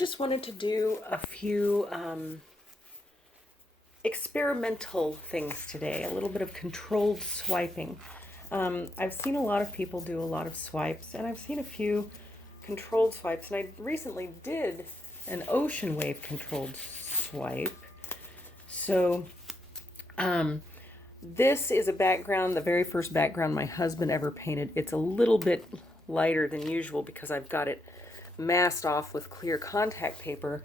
just wanted to do a few experimental things today, a little bit of controlled swiping. I've seen a lot of people do a lot of swipes, and I've seen a few controlled swipes, and I recently did an ocean wave controlled swipe. So this is a background, the very first background my husband ever painted. It's a little bit lighter than usual because I've got it masked off with clear contact paper.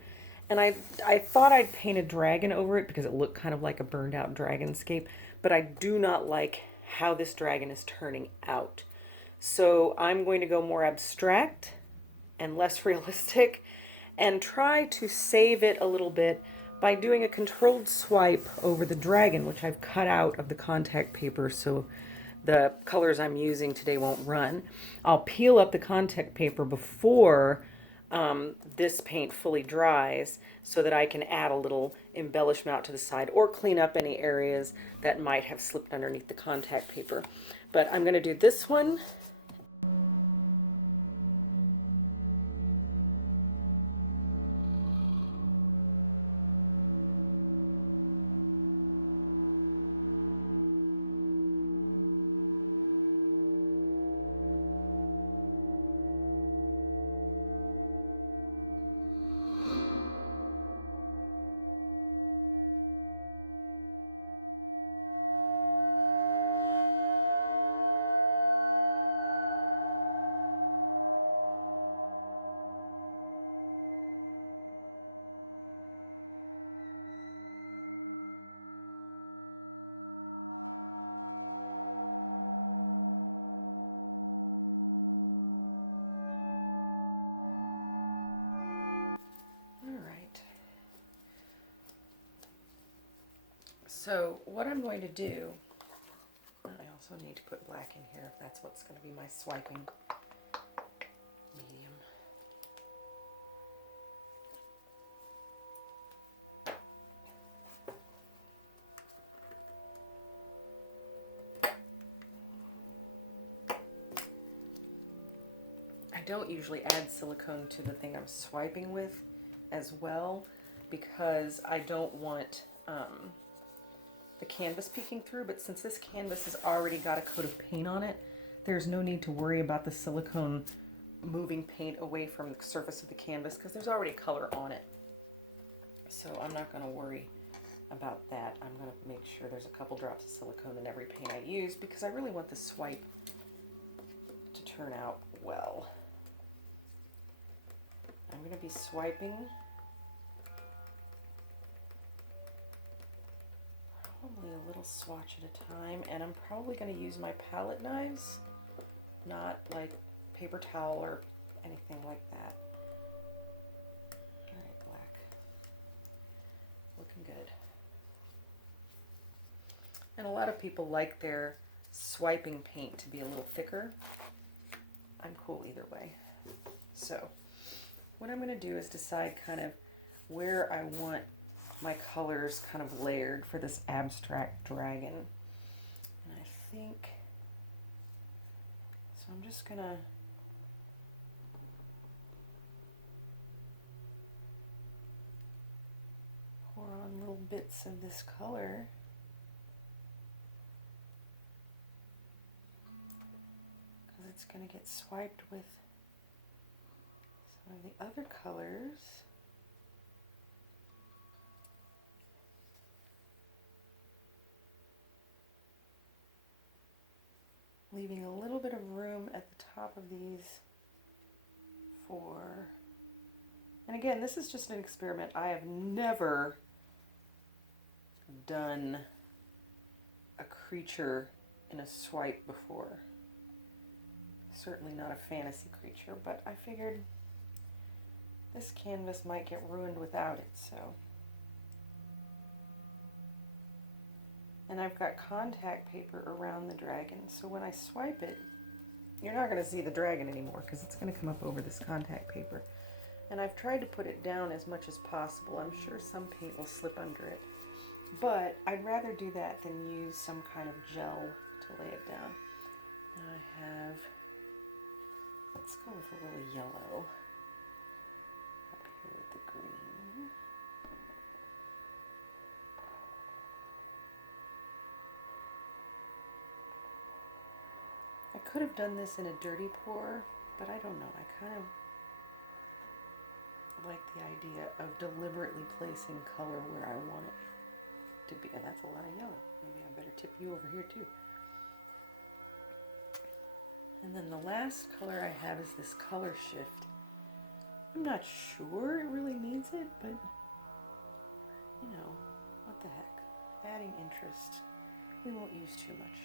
And I thought I'd paint a dragon over it because it looked kind of like a burned out dragonscape, but I do not like how this dragon is turning out. So I'm going to go more abstract and less realistic and try to save it a little bit by doing a controlled swipe over the dragon, which I've cut out of the contact paper so the colors I'm using today won't run. I'll peel up the contact paper before this paint fully dries so that I can add a little embellishment out to the side or clean up any areas that might have slipped underneath the contact paper. But I'm going to do this one. So what I'm going to do, I also need to put black in here if that's what's going to be my swiping medium. I don't usually add silicone to the thing I'm swiping with as well because I don't want the canvas peeking through, but since this canvas has already got a coat of paint on it, there's no need to worry about the silicone moving paint away from the surface of the canvas because there's already color on it. So I'm not going to worry about that. I'm going to make sure there's a couple drops of silicone in every paint I use because I really want the swipe to turn out well. I'm going to be swiping probably a little swatch at a time, and I'm probably going to use my palette knives, not like paper towel or anything like that. Alright, black. Looking good. And a lot of people like their swiping paint to be a little thicker. I'm cool either way. So what I'm going to do is decide kind of where I want my colors kind of layered for this abstract dragon. And I think, so I'm just going to pour on little bits of this color. Because it's going to get swiped with some of the other colors. Leaving a little bit of room at the top of these for, and again, this is just an experiment. I have never done a creature in a swipe before. Certainly not a fantasy creature, but I figured this canvas might get ruined without it, so. And I've got contact paper around the dragon, so when I swipe it, you're not going to see the dragon anymore because it's going to come up over this contact paper. And I've tried to put it down as much as possible. I'm sure some paint will slip under it, but I'd rather do that than use some kind of gel to lay it down. Now I have, let's go with a little yellow up here with could have done this in a dirty pour, but I don't know. I kind of like the idea of deliberately placing color where I want it to be. And that's a lot of yellow. Maybe I better tip you over here too. And then the last color I have is this color shift. I'm not sure it really needs it, but you know, what the heck. Adding interest. We won't use too much.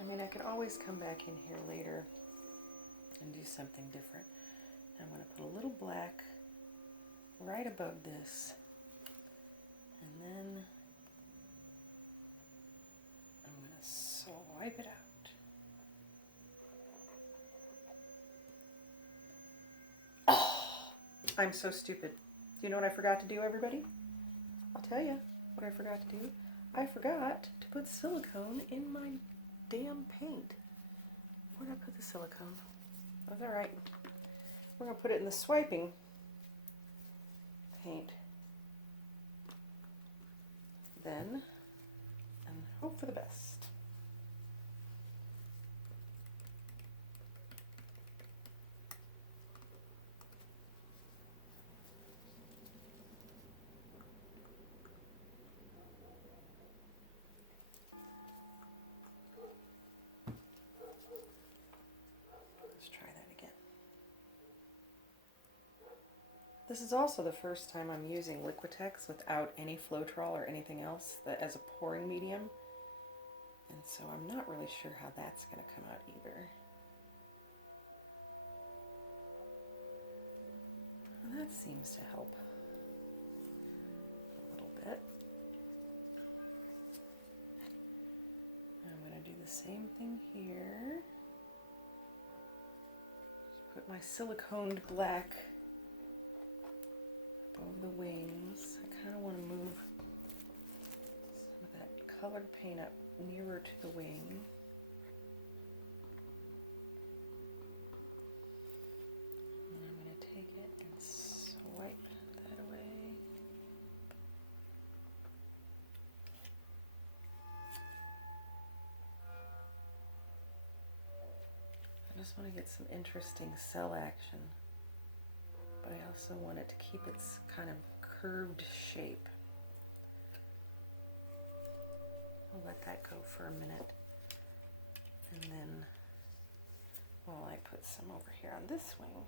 I mean, I could always come back in here later and do something different. I'm going to put a little black right above this, and then I'm going to swipe it out. Oh, I'm so stupid. Do you know what I forgot to do, everybody? I'll tell you what I forgot to do. I forgot to put silicone in my damn paint. Where did I put the silicone? That's all right. We're going to put it in the swiping paint. Then, and hope for the best. Let's try that again. This is also the first time I'm using Liquitex without any Floetrol or anything else as a pouring medium. And so I'm not really sure how that's going to come out either. And that seems to help a little bit. I'm going to do the same thing here. Just put my siliconed black above the wings. I kind of want to move some of that colored paint up nearer to the wing. And I'm going to take it and swipe that away. I just want to get some interesting cell action, but I also want it to keep its kind of curved shape. I'll let that go for a minute, and then while I put some over here on this wing,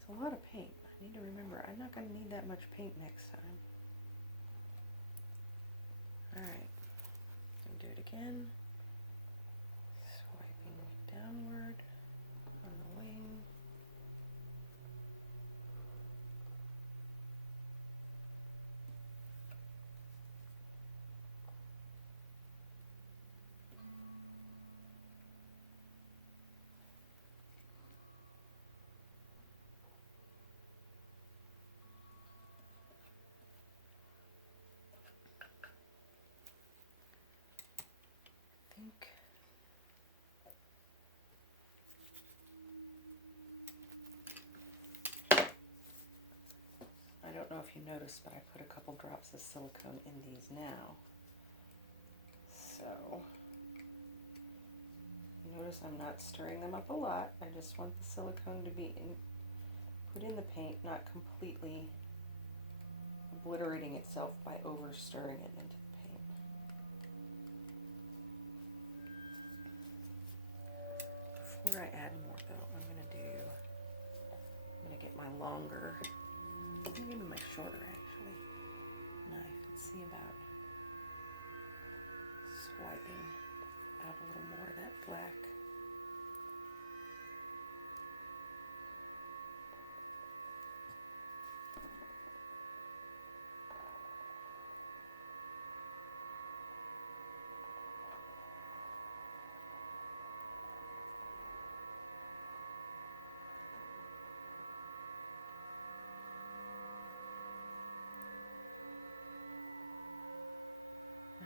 it's a lot of paint. I need to remember I'm not going to need that much paint next time. Alright, I'll do it again. Swiping downward on the wing. I don't know if you noticed, but I put a couple drops of silicone in these now. So, notice I'm not stirring them up a lot. I just want the silicone to be put in the paint, not completely obliterating itself by over stirring it into the paint. Before I add more though, I'm going to get my longer, maybe my shorter actually, knife and see about swiping out a little more of that black.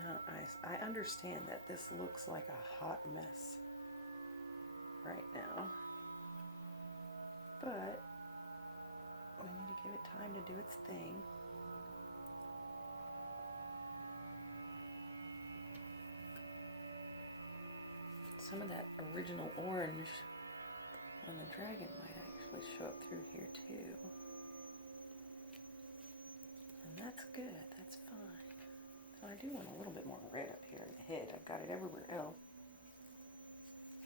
Now, I understand that this looks like a hot mess right now. but we need to give it time to do its thing. Some of that original orange on the dragon might actually show up through here too. And that's good, that's fine. So I do want a little bit more red up here in the head. I've got it everywhere else.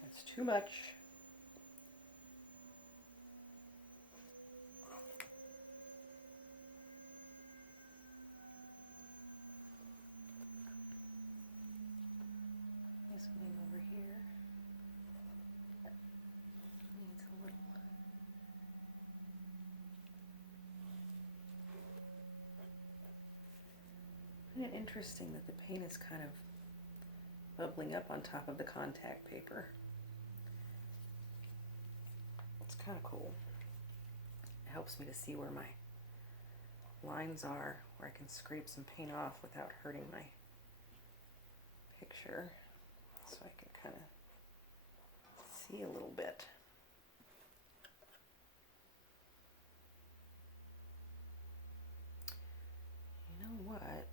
That's too much. This one over here needs a little. Isn't it interesting that the paint is kind of bubbling up on top of the contact paper? It's kind of cool. It helps me to see where my lines are, where I can scrape some paint off without hurting my picture, so I can kind of see a little bit. You know what?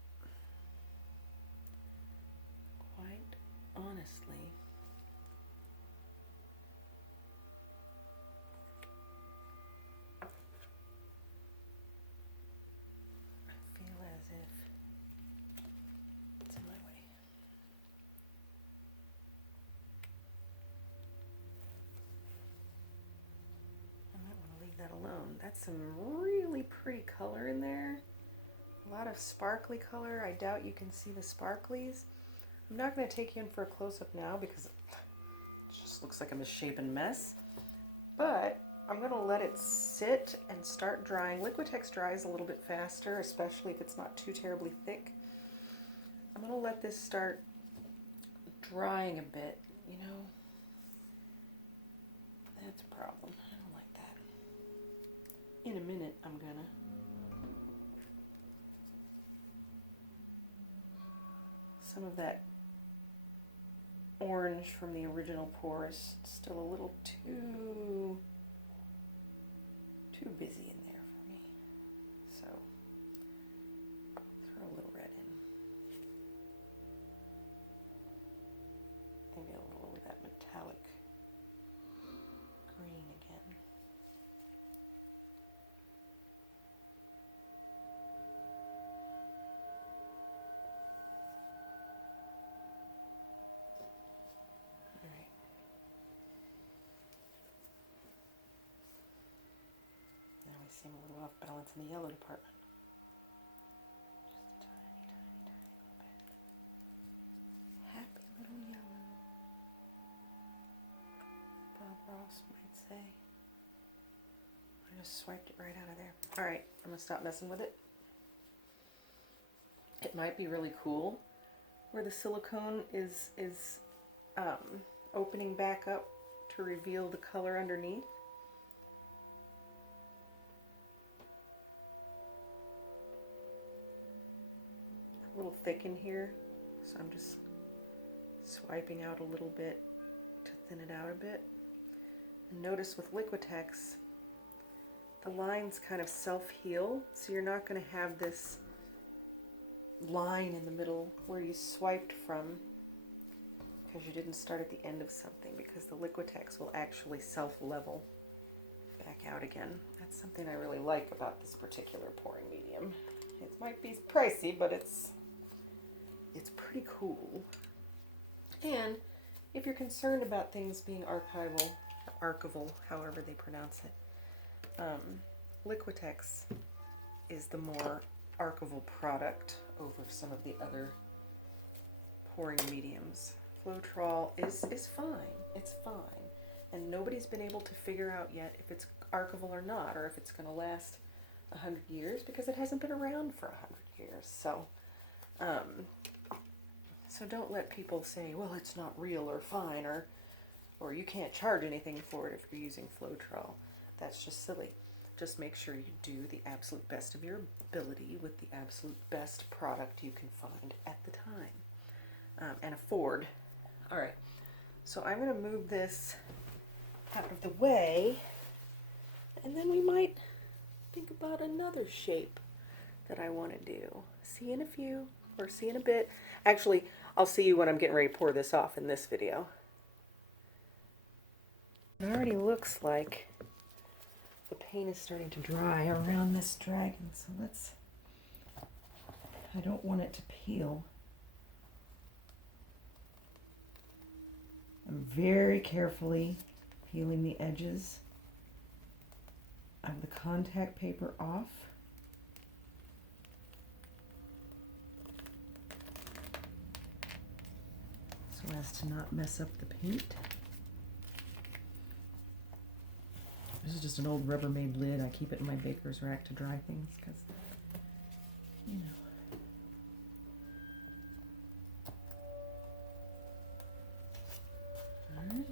Quite honestly, I feel as if it's in my way. I might want to leave that alone. That's some really pretty color in there. A lot of sparkly color. I doubt you can see the sparklies. I'm not going to take you in for a close-up now because it just looks like a misshapen mess. But I'm going to let it sit and start drying. Liquitex dries a little bit faster, especially if it's not too terribly thick. I'm going to let this start drying a bit, you know. That's a problem. I don't like that. In a minute, I'm going to. Some of that orange from the original pour is still a little too busy in there for me. So throw a little red in. Maybe a little of that metallic green again. Seem a little off balance in the yellow department. Just a tiny, tiny, tiny little bit. Happy little yellow. Bob Ross might say. I just swiped it right out of there. Alright, I'm going to stop messing with it. It might be really cool where the silicone is opening back up to reveal the color underneath. A little thick in here, so I'm just swiping out a little bit to thin it out a bit. And notice with Liquitex, the lines kind of self-heal, so you're not going to have this line in the middle where you swiped from because you didn't start at the end of something, because the Liquitex will actually self-level back out again. That's something I really like about this particular pouring medium. It might be pricey, but it's pretty cool. And if you're concerned about things being archival, or archival, however they pronounce it, Liquitex is the more archival product over some of the other pouring mediums. Floetrol is fine. It's fine. And nobody's been able to figure out yet if it's archival or not, or if it's going to last 100 years, because it hasn't been around for 100 years. So, so don't let people say, well, it's not real or fine, or you can't charge anything for it if you're using Floetrol. That's just silly. Just make sure you do the absolute best of your ability with the absolute best product you can find at the time and afford. All right, so I'm going to move this out of the way, And then we might think about another shape that I want to do. See you in a few, or see you in a bit. Actually, I'll see you when I'm getting ready to pour this off in this video. It already looks like the paint is starting to dry around this dragon, so I don't want it to peel. I'm very carefully peeling the edges of the contact paper off. So as to not mess up the paint. This is just an old Rubbermaid lid. I keep it in my baker's rack to dry things because, you know. All right.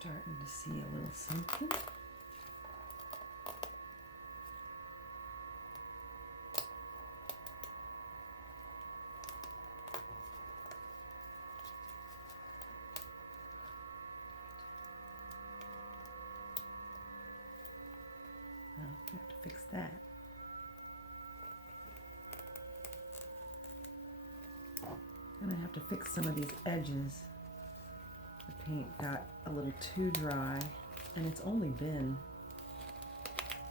Starting to see a little something. Well, we have to fix that. And I have to fix some of these edges. The paint got a little too dry, and it's only been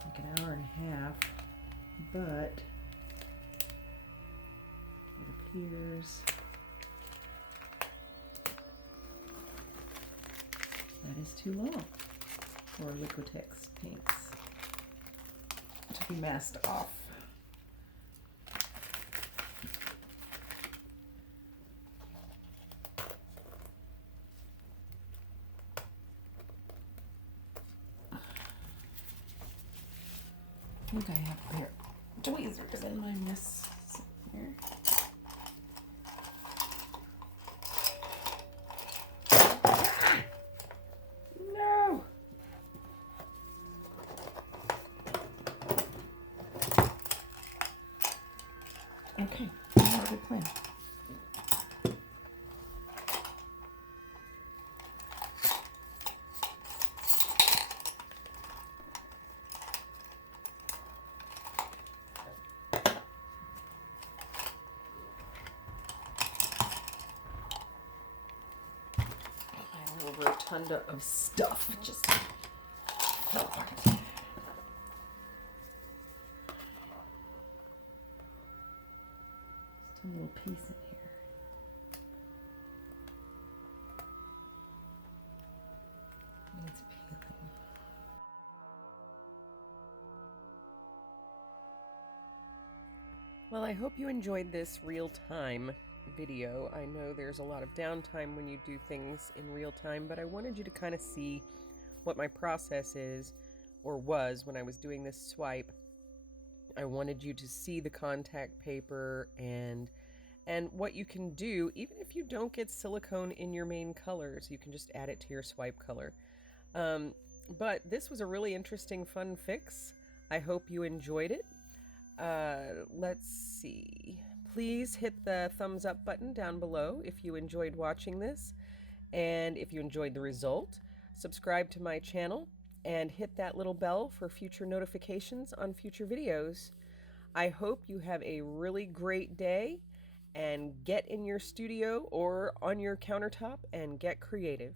like an hour and a half, but it appears that is too long for Liquitex paints to be masked off. I think I have a pair of tweezers in my mess here. No! Okay, I have a good plan. Rotunda of stuff just fell apart. Just a little piece in here. It's peeling. Well, I hope you enjoyed this real-time video. I know there's a lot of downtime when you do things in real time, but I wanted you to kind of see what my process is, or was, when I was doing this swipe. I wanted you to see the contact paper and what you can do. Even if you don't get silicone in your main colors, you can just add it to your swipe color. But this was a really interesting, fun fix. I hope you enjoyed it. Let's see. Please hit the thumbs up button down below if you enjoyed watching this, and if you enjoyed the result. Subscribe to my channel and hit that little bell for future notifications on future videos. I hope you have a really great day, and get in your studio or on your countertop and get creative.